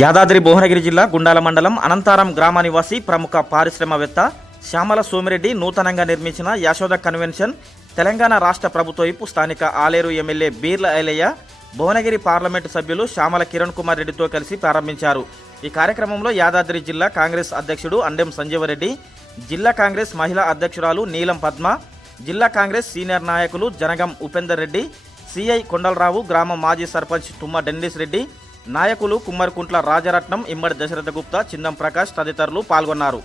యాదాద్రి భువనగిరి జిల్లా గుండాల మండలం అనంతారం గ్రామ నివాసి ప్రముఖ పారిశ్రమవేత్త శ్యామల సోమిరెడ్డి నూతనంగా నిర్మించిన యశోద కన్వెన్షన్ తెలంగాణ రాష్ట్ర ప్రభుత్వ వైపు స్థానిక ఆలేరు ఎమ్మెల్యే బీర్ల ఐలయ్య భువనగిరి పార్లమెంటు సభ్యులు శ్యామల కిరణ్ కుమార్ రెడ్డితో కలిసి ప్రారంభించారు. ఈ కార్యక్రమంలో యాదాద్రి జిల్లా కాంగ్రెస్ అధ్యక్షుడు అండెం సంజీవరెడ్డి, జిల్లా కాంగ్రెస్ మహిళా అధ్యక్షురాలు నీలం పద్మ, జిల్లా కాంగ్రెస్ సీనియర్ నాయకులు జనగం ఉపేందర్ రెడ్డి, సిఐ కొండలరావు, గ్రామ మాజీ సర్పంచ్ తుమ్మ డెన్నిస్ రెడ్డి, నాయకులు కుమ్మరికుంట్ల రాజరత్నం, ఇమ్మడి దశరథ గుప్తా, చిందం ప్రకాష్ తదితరులు పాల్గొన్నారు.